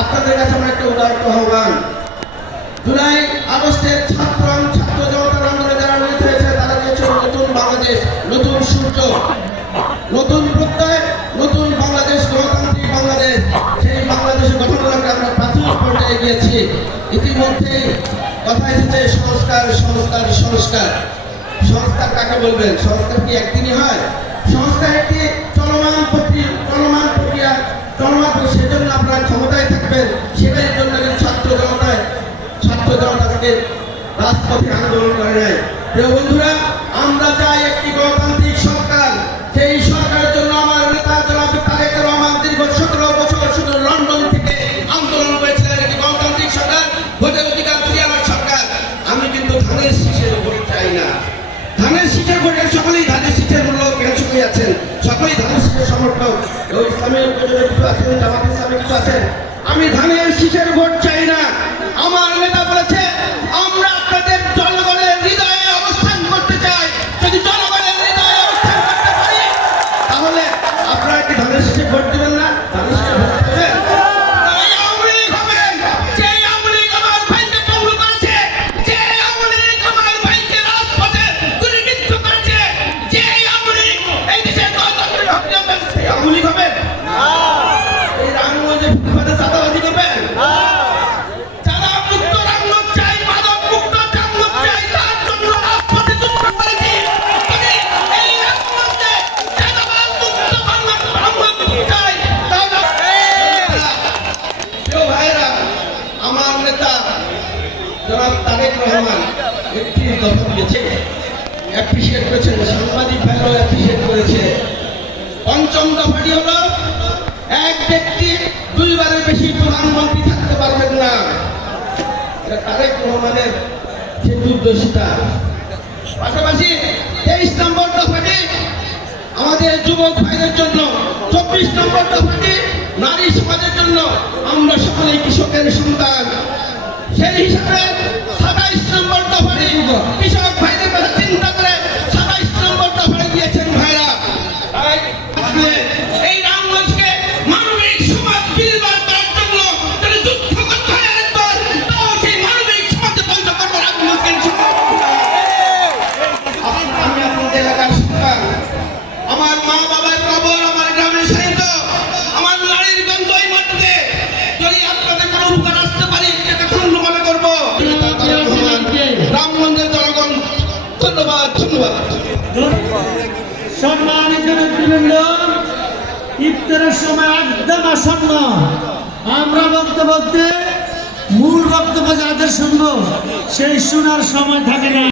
আপনাদের কাছে আমার একটা উদাহরণ আহ্বান, জুলাই আগস্টের ছাত্র জনতার আন্দোলনে যারা নিহত হয়েছে তারা দিয়েছে নতুন বাংলাদেশ, নতুন সূর্য, নতুন প্রত্যয়, নতুন বাংলাদেশ, গণতান্ত্রিক বাংলাদেশ। সেই বাংলাদেশের গঠনকে আমরা প্রাথমিক পর্যায়ে গিয়েছি। ইতিমধ্যেই কথা এসেছে সংস্কার সংস্কার সংস্কার। সংস্কার কাকে বলবেন? সংস্কার কি একদিনই হয়? সংস্কার একটি চলমান প্রক্রিয়া, সেজন্য আপনারা ক্ষমতায় থাকবেন, সেটার জন্য ছাত্র জনতাকে রাজপথে আন্দোলন করে নেয়। প্রিয় বন্ধুরা, আমরা চাই একটি গণতান্ত্রিক সরকার। সেই সরকারের জন্য আমার নেতা জনাব তারেক রহমান দীর্ঘ 17 বছর শুধু লন্ডন থেকে আন্দোলন করেছিলেন একটি গণতান্ত্রিক সরকার, ভোটের অধিকার ফিরিয়ে আনার সরকার। আমি কিন্তু ধানের শীষের ভোট চাই না। ধানের শীষের ভোটের সকলেই ধানের শীষের লোক সকলেই আছেন, সকলেই ধানের শীষের সমর্থক। ইসলামের কিছু আছেন, জামাত ইসলামে কিছু আছেন। আমি ধানের শীষের ভোট চাই না। আমার নেতা বলেছে আমরা আপনাদের জনগণের হৃদয়ে অবস্থান করতে চাই। যদি জনগণের হৃদয়ে অবস্থান করতে পারি তাহলে আপনারা কি ধানের শীষে ভোট দেবেন না? ধানের শীষে ভোট দেবেন? জনাব তারেক রহমান একটি দফা দিয়েছে, অ্যাপ্রিসিয়েট করেছেন, সাংবাদিক ভাইরাও অ্যাপ্রিসিয়েট করেছে। পঞ্চম দফাটি হলো এক ব্যক্তি দুইবারের বেশি প্রধানমন্ত্রী থাকতে পারবেন না। তারেক রহমানের যে দুর্দশা। পাশাপাশি 23 নম্বর দফাটি আমাদের যুবক ভাইদের জন্য, 24 নম্বর দফাটি নারী সমাজের জন্য। আমরা সকলেই কৃষকের সন্তান, সেই হিসাবে 27 নম্বর দফাটি কৃষক ভাইদের কথা চিন্তা করে 27 নম্বর দফাটি দিয়েছেন ভাইরা। এই রামগঞ্জকে মানবিক সমাজ নির্মাণ করার জন্য যদি যুদ্ধ করতে হয় আরেকবার, তাও সেই মানবিক সমাজে বন্ধ করবো রামগঞ্জকে। আমি আপনাদের এলাকার সন্তান, আমার মা বাবার কবর আমার গ্রামে সাহিত্য, আমার নারীর গন্ধ এই মাটিতে। যদি আপনাদের কোনো উপকার আসতে পারি এটা ধন্য মনে করবো। রামগঞ্জের জনগণ ধন্যবাদ, ধন্যবাদ। সম্মানিত নেতৃবৃন্দ, ইফতারের সময় একদম আসন্ন। আমরা বক্তব্যে মূল বক্তব্য যাদের শুনবো সেই শোনার সময় থাকে না।